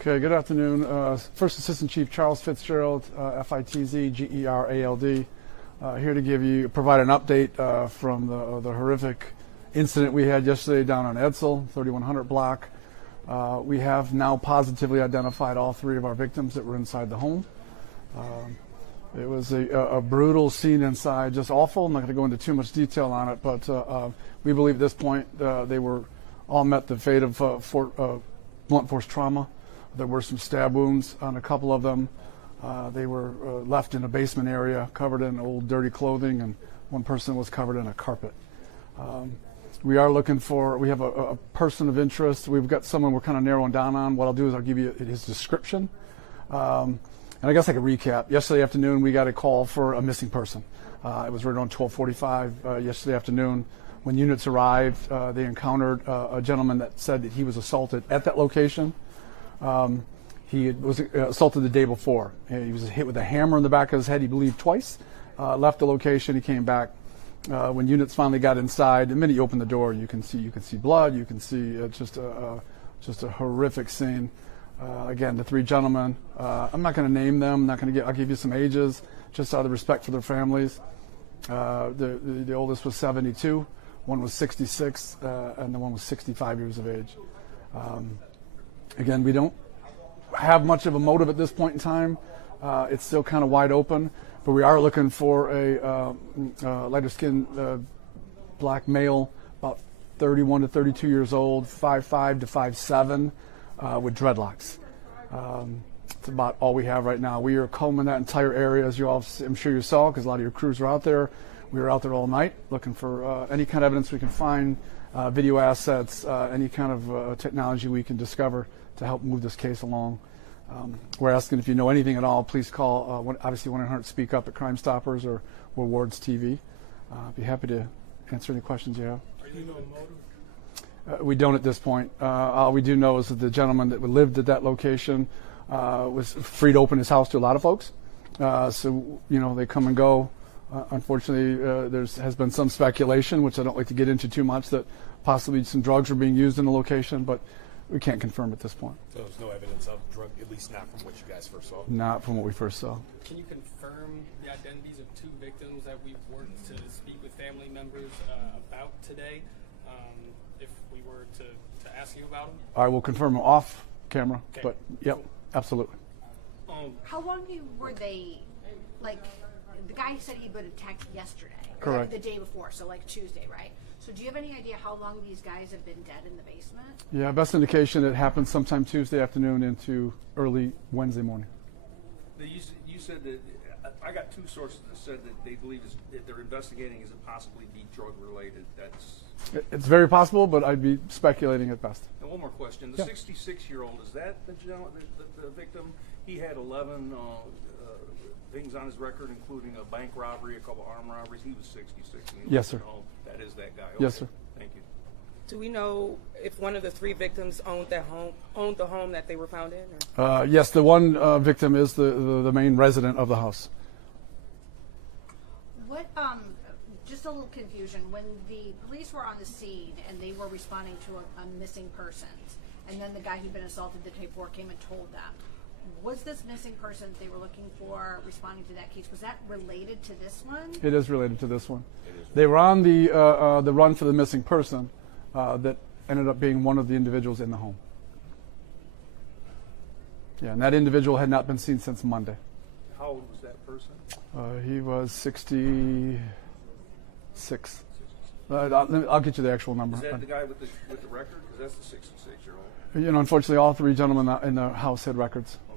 Okay, good afternoon. First Assistant Chief Charles Fitzgerald, FITZ-GERALD, here to provide an update from the horrific incident we had yesterday down on Edsel, 3100 block. We have now positively identified all three of our victims that were inside the home. It was a brutal scene inside, just awful. I'm not going to go into too much detail on it, but we believe at this point they were all met the fate of blunt force trauma. There were some stab wounds on a couple of them. They were left in a basement area covered in old dirty clothing, and one person was covered in a carpet. We have a person of interest. We've got someone we're kind of narrowing down on. What I'll do is I'll give you his description. And I guess I could recap. Yesterday afternoon, we got a call for a missing person. It was right around 12:45 yesterday afternoon. When units arrived, they encountered a gentleman that said that he was assaulted at that location. He was assaulted the day before. He was hit with a hammer in the back of his head, he believed twice. Left the location, he came back. When units finally got inside, the minute you open the door, you can see blood. You can see just a horrific scene. Again, the three gentlemen. I'm not going to name them. I'll give you some ages, just out of respect for their families. The oldest was 72, one was 66, and the one was 65 years of age. Again, we don't have much of a motive at this point in time. It's still kind of wide open, but we are looking for a lighter skinned black male, about 31 to 32 years old, 5'5" to 5'7", with dreadlocks. It's about all we have right now. We are combing that entire area, as you all, I'm sure you saw, because a lot of your crews are out there. We were out there all night looking for any kind of evidence we can find, video assets, any kind of technology we can discover to help move this case along. We're asking if you know anything at all, please call obviously 1-800-SPEAK UP at Crime Stoppers or Wards TV. I'd be happy to answer any questions you have. Do you know motive? We don't at this point. All we do know is that the gentleman that lived at that location was free to open his house to a lot of folks. So, they come and go. Unfortunately, there has been some speculation, which I don't like to get into too much, that possibly some drugs were being used in the location, but we can't confirm at this point. So there's no evidence of drug, at least not from what you guys first saw? Not from what we first saw. Can you confirm the identities of two victims that we've worked to speak with family members about today, if we were to ask you about them? I will confirm them off camera, Okay. but yep, absolutely. How long were they, like, the guy said he would attack yesterday. Correct. The day before, so like Tuesday, right? So do you have any idea how long these guys have been dead in the basement? Yeah, best indication it happened sometime Tuesday afternoon into early Wednesday morning. You said that I got two sources that said that they believe that they're investigating as it possibly be drug related. It's very possible, but I'd be speculating at best. And one more question: the 66-year-old, is that the victim? He had 11 things on his record, including a bank robbery, a couple armed robberies. He was 66. Yes, sir. That is that guy. Okay. Yes, sir. Thank you. Do we know if one of the three victims owned the home that they were found in? Or? Yes, the one victim is the main resident of the house. What, just a little confusion, when the police were on the scene and they were responding to a missing person, and then the guy who'd been assaulted the day before came and told them, was this missing person they were looking for responding to that case, was that related to this one? It is related to this one. They were on the run for the missing person that ended up being one of the individuals in the home. Yeah, and that individual had not been seen since Monday. How old was that person? He was 66. I'll get you the actual number. Is that the guy with the record? Because that's the 66-year-old. Unfortunately, all three gentlemen in the house had records. Okay.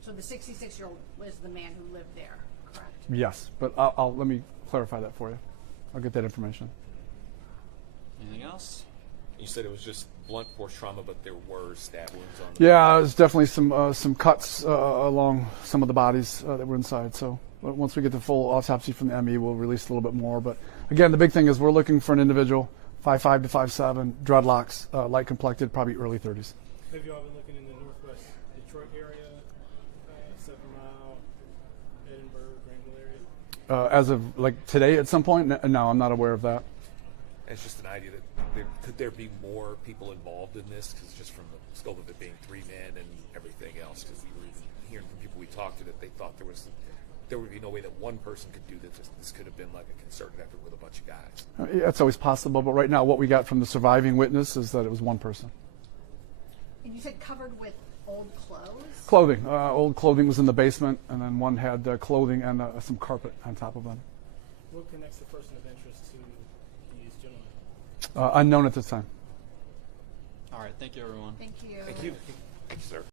So the 66-year-old was the man who lived there, correct? Yes, but let me clarify that for you. I'll get that information. Anything else? You said it was just blunt force trauma, but there were stab wounds on them. Yeah, there's definitely some cuts along some of the bodies that were inside. So once we get the full autopsy from the ME, we'll release a little bit more. But again, the big thing is we're looking for an individual, 5'5" to 5'7", dreadlocks, light complected, probably early 30s. Have you all been looking in the northwest Detroit area, 7 Mile, Edinburgh, Greenville area? As of like today at some point? No, I'm not aware of that. It's just an idea that could there be more people involved in this? Because just from the scope of it being three talked to that they thought there would be no way that one person could do this. This could have been like a concerted effort with a bunch of guys. Yeah, it's always possible, but right now what we got from the surviving witness is that it was one person. And you said covered with old clothes? Clothing. Old clothing was in the basement, and then one had clothing and some carpet on top of them. What connects the person of interest to these gentlemen? Unknown at this time. All right. Thank you, everyone. Thank you. Thank you. Thank you, sir.